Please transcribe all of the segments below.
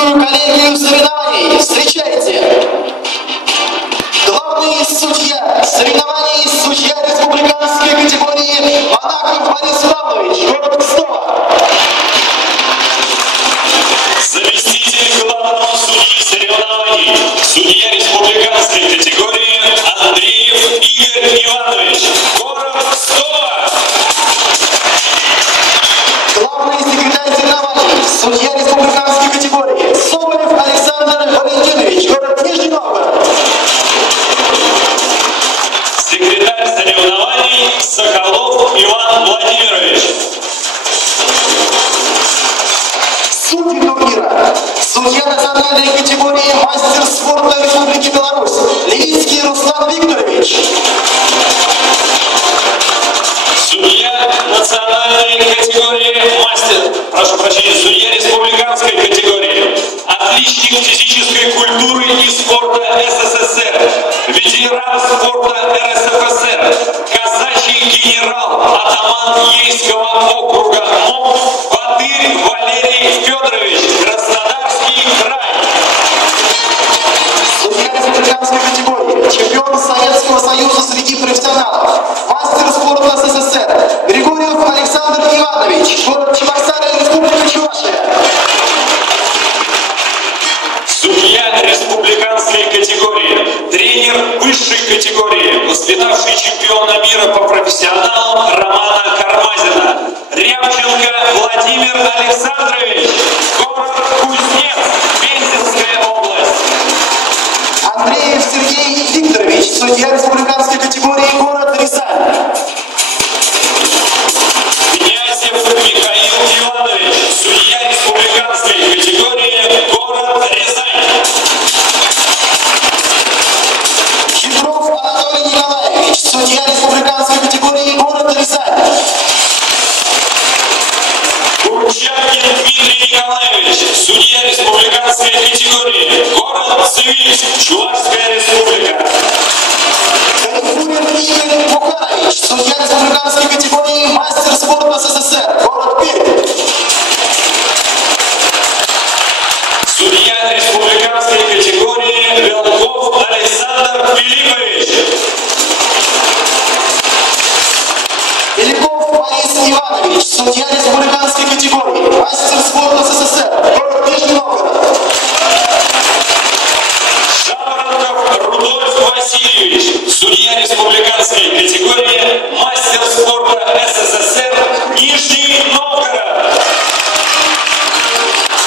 судейскую коллегию соревнований. Встречайте! Главный судья соревнований, судья республиканской категории Монахов Борис Павлович, город Кстово. Заместитель главного судьи соревнований, судья республиканской категории Андреев Игорь Иванович, город Кстово. Главный секретарь соревнований, судья республиканской категории Соболев Александр Валентинович, город Нижний Новгород. Секретарь соревнований Соколов Иван Владимирович. Судьи турнира. Судья национальной категории мастер спорта Республики Беларусь Левицкий Руслан Викторович. Судья национальной категории судья республиканской категории, отличник физической культуры и спорта СССР, ветеран спорта РСФСР, казачий генерал, атаман Ейского округа МОК Батырь Валерий Федорович, Краснодарский край. Судья республиканской категории, чемпион Советского Союза среди профессионалов, мастер спорта СССР, Григорьев Александр Иванович, город Чебоксары, Республика Чувашия. Судья республиканской категории, тренер высшей категории, воспитавший чемпиона мира по профессионалам Романа Кармазина, Рябченко Владимир Александрович, город Кузнец, Пензенская область. Андреев Сергей Викторович, судья республиканской категории, город Рязань. Князев Михаил Иванович, судья республиканской категории, город Рязань. Хитров Анатолий Николаевич, судья республиканской категории, город Рязань. Курчакин Дмитрий Николаевич, судья республиканской категории, город Цивильск, Чувашская республика. Гарифулин Игорь Бухарович, судья республиканской категории, мастер спорта СССР, город Пермь. Судья республиканской категории Белков Александр Филиппович. Беляков Борис Иванович, судья республиканской категории, мастер спорта СССР, город Нижний Новгород. Жаворонков Рудольф Васильевич, судья республиканской категории, мастер спорта СССР, Нижний Новгород.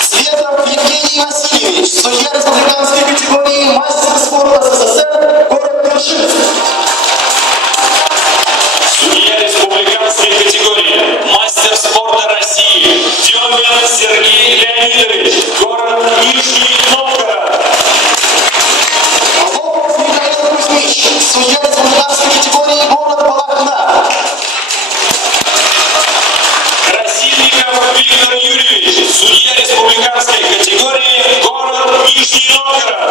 Светов Евгений Васильевич, судья республиканской категории, мастер спорта СССР, город Першинск. Судья республиканской категории, мастер спорта России, Демин Сергей Леонидович, город Нижний Новгород. Лобов Михаил Кузьмич, судья республиканской категории, город Балахна. Красильников Виктор Юрьевич, судья республиканской категории, город Нижний Новгород.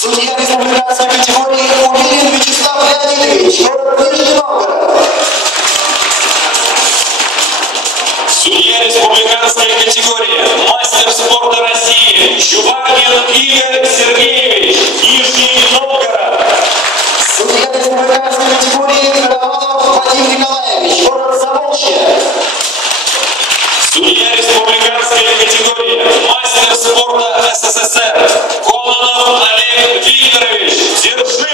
Судья республиканской категории Умилин Вячеслав Леонидович, город Нижний Новгород. Судья республиканской категории, мастер спорта России, Чубаркин Игорь Сергеевич, Нижний Новгород. Судья республиканской категории Караванов Вадим Николаевич, город Заволжье. Судья республиканской категории, мастер спорта СССР, Кононов Олег Викторович, Дзержинск.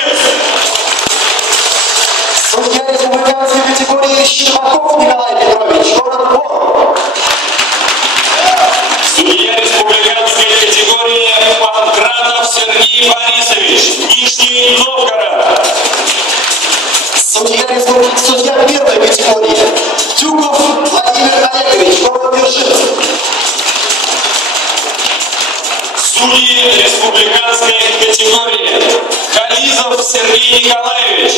Судья республиканской категории Щербаков Николай Петрович, город Бор. Судья республиканской категории, Панкратов Сергей Борисович, Нижний Новгород. Судья первой категории Тюков Владимир Олегович, город Дзержинск. Судьи республиканской категории, Хализов Сергей Николаевич.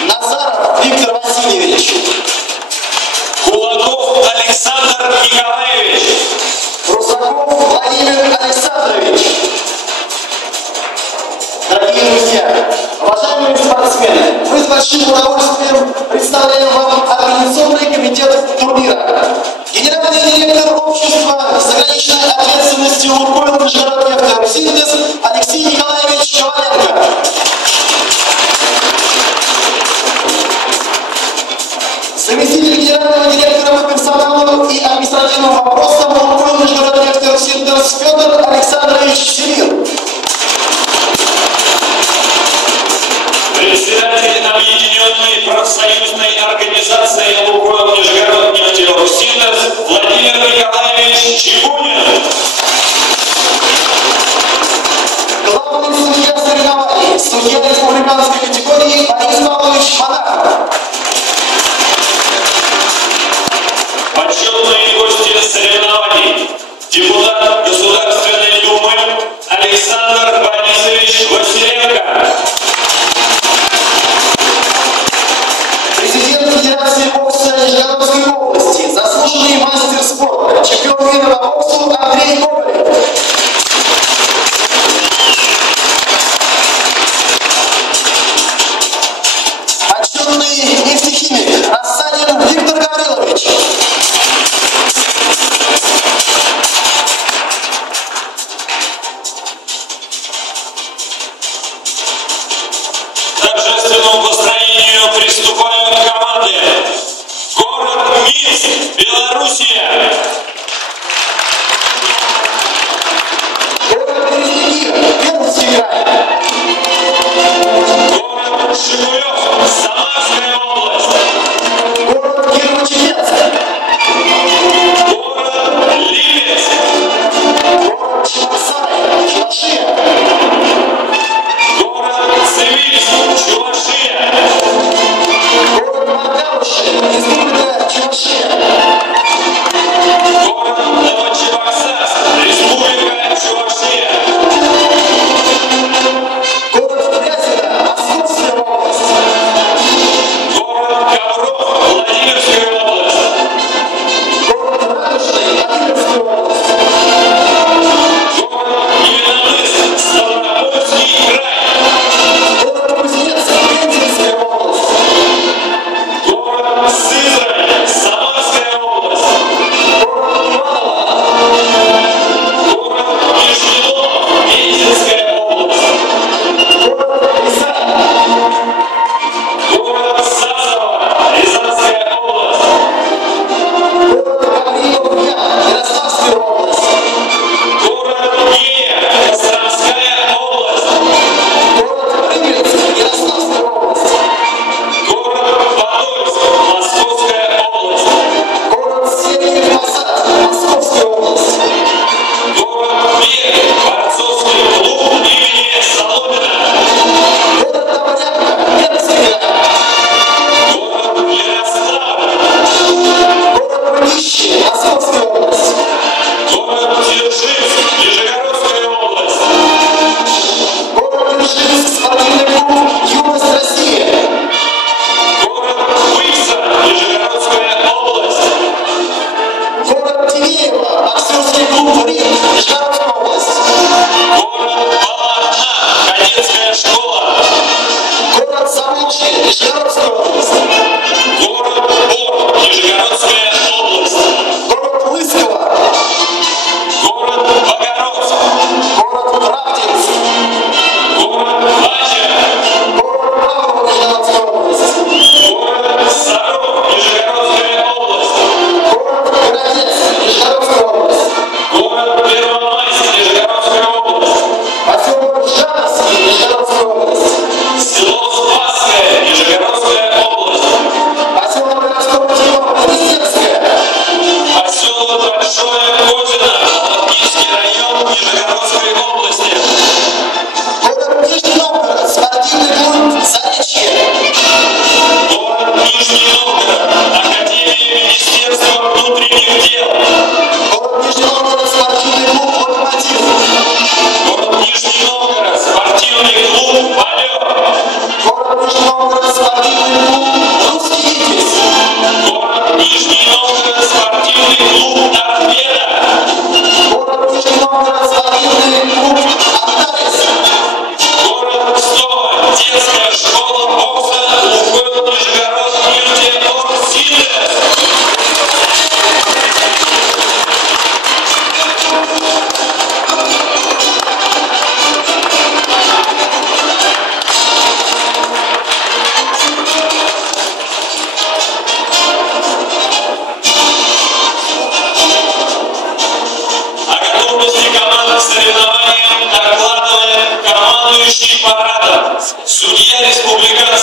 Назаров Виктор Васильевич. Кулаков Александр Николаевич. Русаков Владимир Александрович. Дорогие друзья, уважаемые спортсмены, мы с большим удовольствием представляем вам организационный комитет турнира. Генеральный директор общества ограниченной ответственностью Лукойл Нижегород-Нефтеюгсинтез Алексей Николаевич Коваленко. Заместитель генерального директора по персоналу и административным вопросам Лукойл Нижегород-Нефтеюгсинтез Федор Александрович Семин. Председатель Объединенной профсоюзной организации Лукойл Нижегород-Нефтеюгсинтез Владимир Николаевич Чебунин. Главный судья соревнований, судья республиканской категории Борис Павлович Монахов. Почетные гости соревнований. Депутат Государственной Думы Александр Борисович Василенко. Президент Федерации бокса Нижегородской области, заслуженный мастер спорта, чемпион мира по боксу Андрей Гоголев. Почетный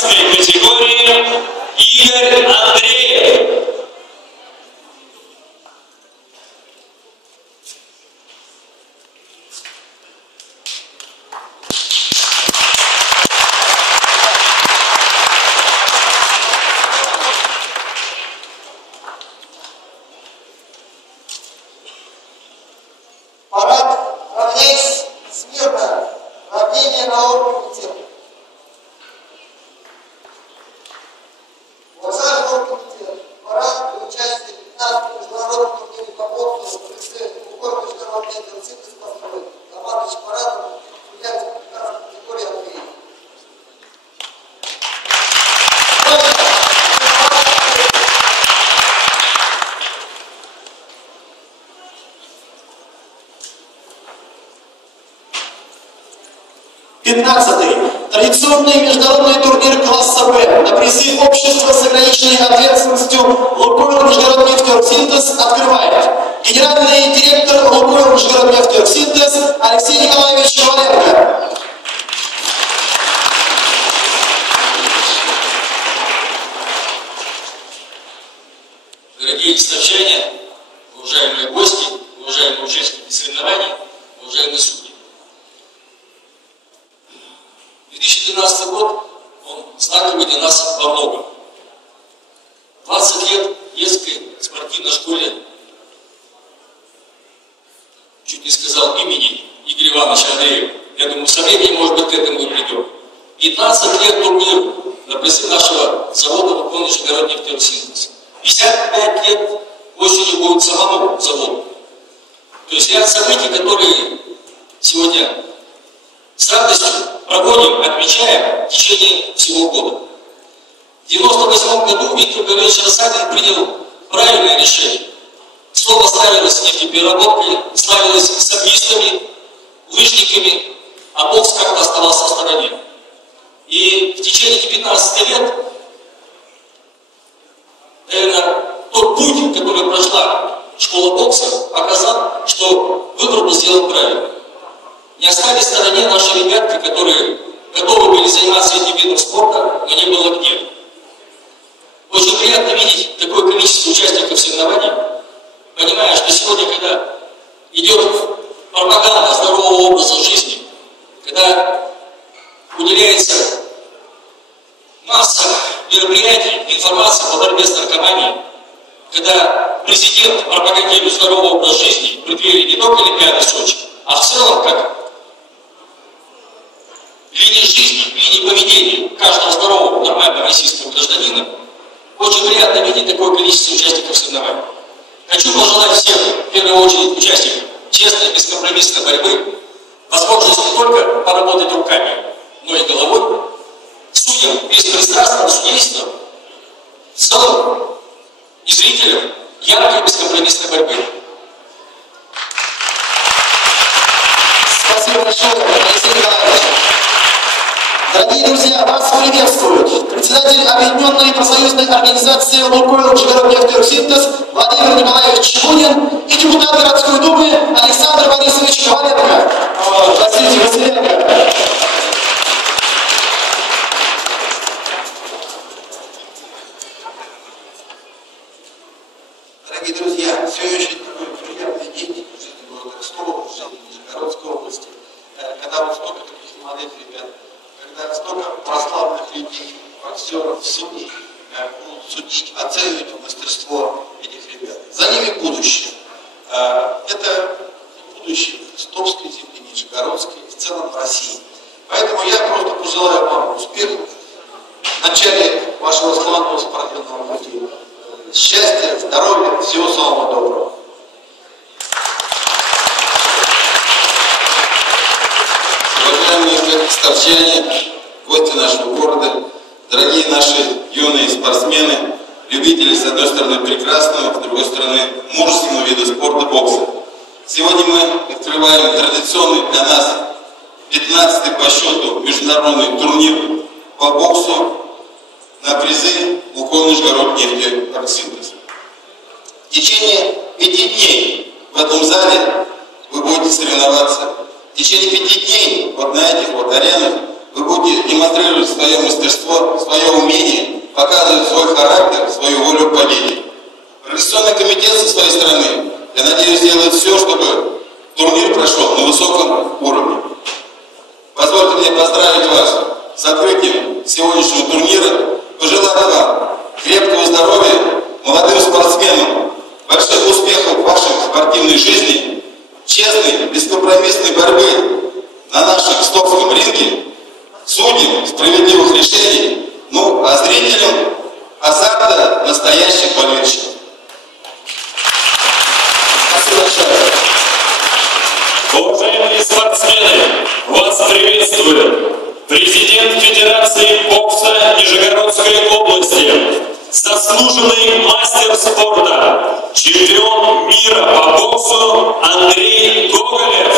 женской категории Игорь Андреев. Парад равняйсь смирно. Равнение на оргкомитет. Уважаемый оргкомитет, парад при участии 15 международных турниров по боксу в лице Лукойл международный интенсивный спортсмен, командующий парадом, судья республиканской категории Андреев. Традиционный международный турнир класса Б на призы общества с ограниченной ответственностью Лукойл Нижегород нефтеоргсинтез открывает генеральный директор Лукойл Нижегород нефтеоргсинтез Алексей Николаевич Коваленко. Дорогие ставчане, уважаемые гости, уважаемые участники соревнований, уважаемые судьи. 2012 год, он знаковый для нас во многом. 20 лет детской спортивной школе, чуть не сказал имени Игоря Ивановича Андреева. Я думаю, со временем, может быть, к этому и придем. 15 лет турниру на призы нашего завода Лукойл Нижегород нефтеоргсинтез. 55 лет осенью будет самому заводу. То есть ряд событий, которые сегодня с радостью проводим, отмечаем в течение всего года. В 1998 году Виктор Гаврилович Рассадин принял правильное решение. Слово славилось нефтепереработкой, славилось саббистами, лыжниками, а бокс как-то оставался в стороне. И в течение 15 лет, наверное, тот путь, который прошла школа бокса, показал, что выбор был сделан правильно. Не остались в стороне наши ребятки, которые готовы были заниматься этим видом спорта, но не было где. Очень приятно видеть такое количество участников соревнований, понимая, что сегодня, когда идет пропаганда здорового образа жизни, когда уделяется масса мероприятий, информации по борьбе с наркоманией, когда президент пропагандирует здоровый образ жизни в преддверии не только Олимпиады в Сочи, а в целом как линии жизни, линии поведения каждого здорового, нормального российского гражданина, очень приятно видеть такое количество участников соревнований. Хочу пожелать всем, в первую очередь участникам, честной, бескомпромиссной борьбы, возможность не только поработать руками, но и головой, судьям беспристрастным судейством, в целом и зрителям яркой бескомпромиссной борьбы. Спасибо большое, Алексей Николаевич. Дорогие друзья, вас приветствуют председатель Объединенной профсоюзной организации Лукойл Нижегород нефтеоргсинтез Владимир Николаевич Чебунин и депутат городской думы Александр Борисович Коваленко. Простите, Василенко. Дорогие друзья, все еще такой приятный день в жизни города Ростова, в жизни Нижегородской области, когда вот столько таких молодых ребят, когда столько прославленных людей, боксеров, судей будут судить, оценивать мастерство этих ребят. За ними будущее. Это будущее Ростовской земли, Нижегородской и в целом России. Поэтому я просто пожелаю вам успехов в начале вашего славного спортивного пути. Счастья, здоровья, всего самого доброго. Уважаемые ставчане, гости нашего города, дорогие наши юные спортсмены, любители, с одной стороны, прекрасного, с другой стороны, мужественного вида спорта бокса. Сегодня мы открываем традиционный для нас 15-й по счету международный турнир по боксу на призы Лукойл Нижегород нефтеоргсинтез. В течение 5 дней в этом зале вы будете соревноваться. В течение 5 дней вот на этих вот аренах Вы будете демонстрировать свое мастерство, свое умение, показывать свой характер, свою волю к победе. Организационный комитет со своей стороны, я надеюсь, сделает все, чтобы турнир прошел на высоком уровне. Позвольте мне поздравить вас с открытием сегодняшнего турнира, пожелать вам крепкого здоровья, молодым спортсменам, больших успехов в вашей спортивной жизни, честной, бескомпромиссной борьбы на нашем Кстовском ринге, судьям справедливых решений, ну а зрителям азарта настоящих болельщиков. Спасибо большое. Уважаемые спортсмены, вас приветствует президент Федерации бокса Нижегородской области, заслуженный мастер спорта, чемпион мира по боксу Андрей Гоголев.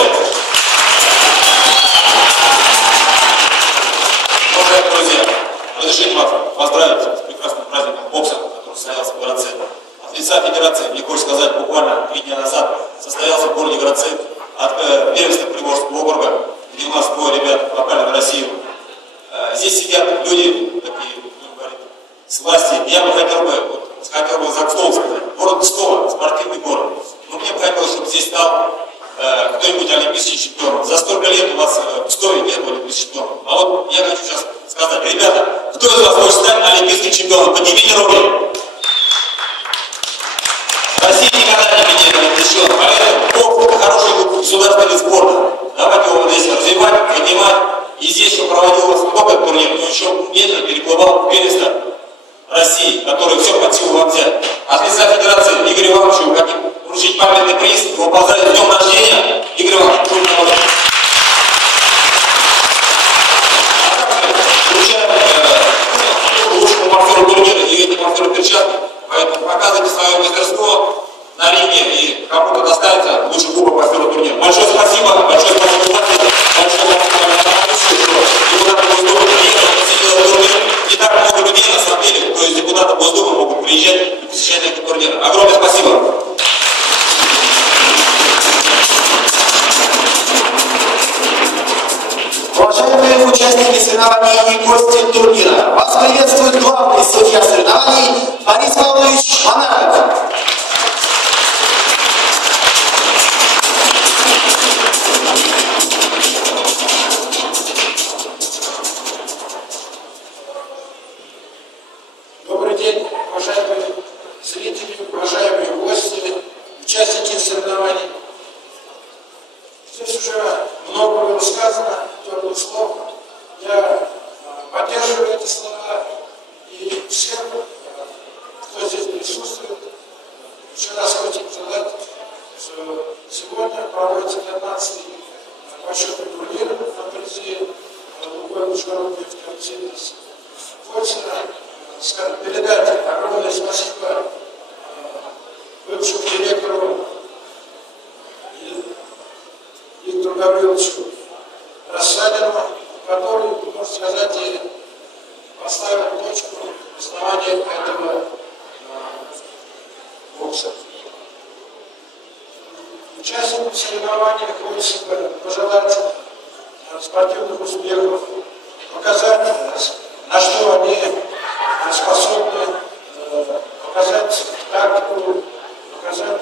Уважаемые друзья, разрешите вас поздравить с прекрасным праздником бокса, который состоялся в Городце. От лица Федерации, мне хочется сказать, буквально 3 дня назад состоялся в городе Городце от первенства Приморского округа, где у нас двое ребят попали в Россию. Здесь сидят люди, такие, говорят, с власти. Я бы хотел за Кстов сказать. Город Кстово, спортивный город. Но мне бы хотелось, чтобы здесь стал кто-нибудь олимпийский чемпион. За столько лет у вас в Кстове не было олимпийских чемпионов. А вот я хочу сейчас сказать, ребята, кто из вас хочет стать олимпийским чемпионом? Поднимите руки. Россия никогда не меняет чемпион. Поэтому бокс — это хороший государственный вид спорта. Давайте его здесь развивать, поднимать. И здесь еще проводилось много турниров, но еще медленно переплывал первенство России, который все под силу вам взять. От лица Федерации Игорь Ивановичу хотим вручить памятный приз, его поздравить с днем рождения. Игорь Иванович, вручаем лучшему маркеру турнира и эти маркеры перчатки. Поэтому показывайте свое мастерство на ринге, и кому-то достанется лучший кубок мастера турнира. Большое спасибо, большое спасибо власти, большое спасибо депутатам Госдумы приехали, посетили турнир. Не так много людей на самом деле, то есть депутаты Госдумы могут приезжать и посещать эти турниры. Огромное спасибо. Уважаемые участники соревнований и гости турнира, вас приветствует главный судья соревнований Борис Павлович Монахов. Добрый день, уважаемые зрители, уважаемые гости, участники соревнований. Здесь уже много было сказано, теплых слов. Я поддерживаю эти слова и всем, кто здесь присутствует, еще раз хотим сказать, что сегодня проводится 15-й почетный турнир на призе Лукойл Нижегород-Нефть. Хочется передать огромное спасибо бывшему директору Виктору Гавриловичу Рассадину, который, можно сказать, и поставил точку основания этого бокса. Участникам соревнований хочется пожелать спортивных успехов, показать, на что они способны, показать тактику, показать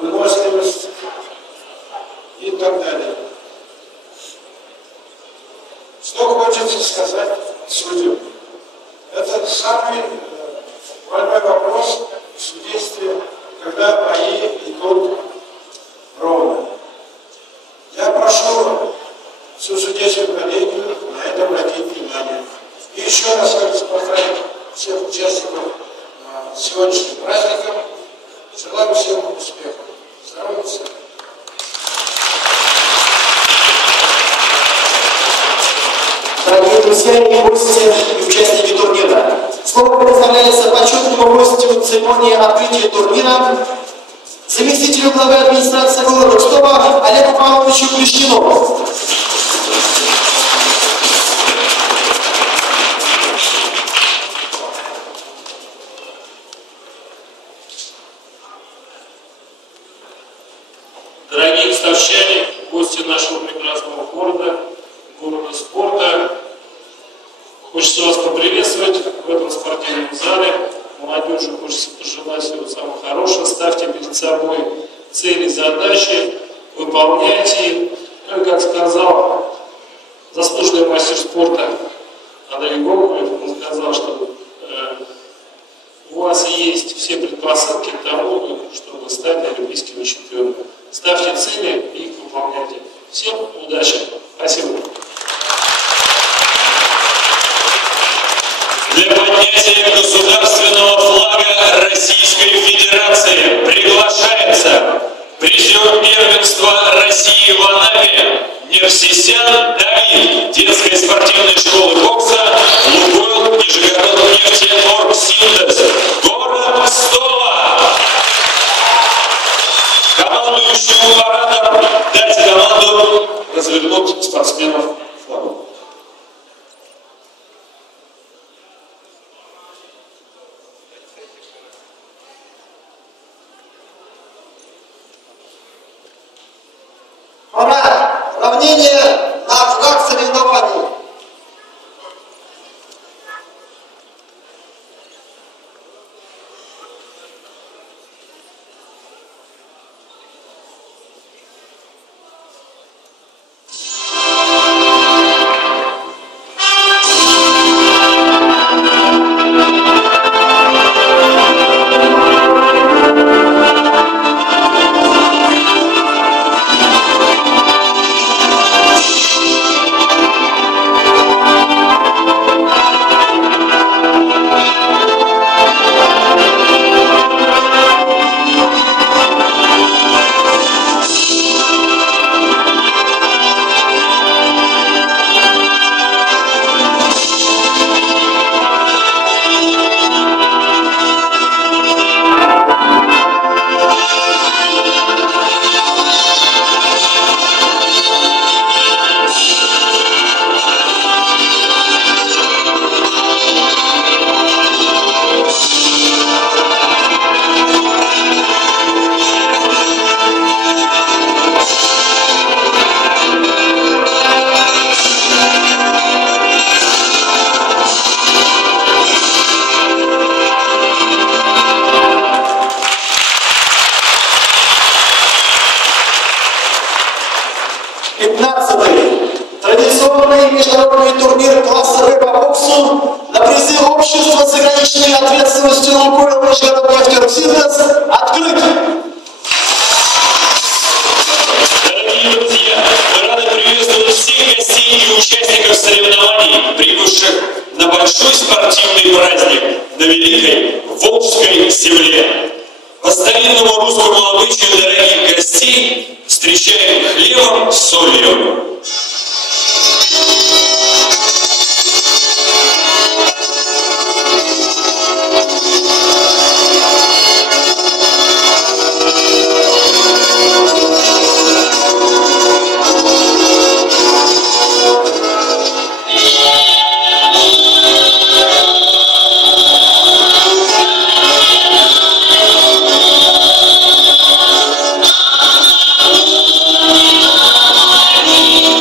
выносливость и так далее. Что хочется сказать судьям? Это самый больной вопрос в судействе, когда бои идут ровно. Я прошу всю судейскую коллегию на это обратить внимание. И еще раз хочу поздравить всех участников с сегодняшним праздником. Желаю всем успехов. Здоровья всем. Дорогие друзья и гости и участники турнира, слово предоставляется почетному гостю церемонии открытия турнира, заместителю главы администрации города Кстова Олегу Павловичу Плещину. Дорогие кстовчане, гости нашего прекрасного города, города спорта. Хочется вас поприветствовать в этом спортивном зале. Молодежи хочется пожелать всего самого хорошего. Ставьте перед собой цели, задачи, выполняйте их. Ну и, как сказал заслуженный мастер спорта Андрей Гоголев, он сказал, что у вас есть все предпосылки к тому, чтобы стать олимпийским чемпионом. Ставьте цели и их выполняйте. Всем удачи. Спасибо. Для поднятия государственного флага Российской Федерации приглашается призер первенства России в Анапе Нерсисян Давид, детской спортивной школы бокса Лукойл Нижегород-Нефтеоргсинтез, город Стола. Командующему оратор дать команду развернуть спортсменов флагом. Пора! Равнение на флаг соревнований. Традиционный международный турнир класса Б по боксу на призы общества с ограниченной ответственностью Лукойл Нижегород-Нефтеоргсинтез открыт. Дорогие друзья, мы рады приветствовать всех гостей и участников соревнований, прибывших на большой спортивный праздник на великой Волжской земле. По старинному русскому обычаю дорогих гостей встречаем хлебом с солью. Thank you.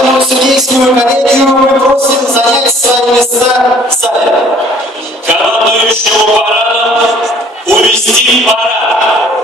Уважаемую судейскую коллегию мы просим занять свои места в зале. Командующему парадом увести парад.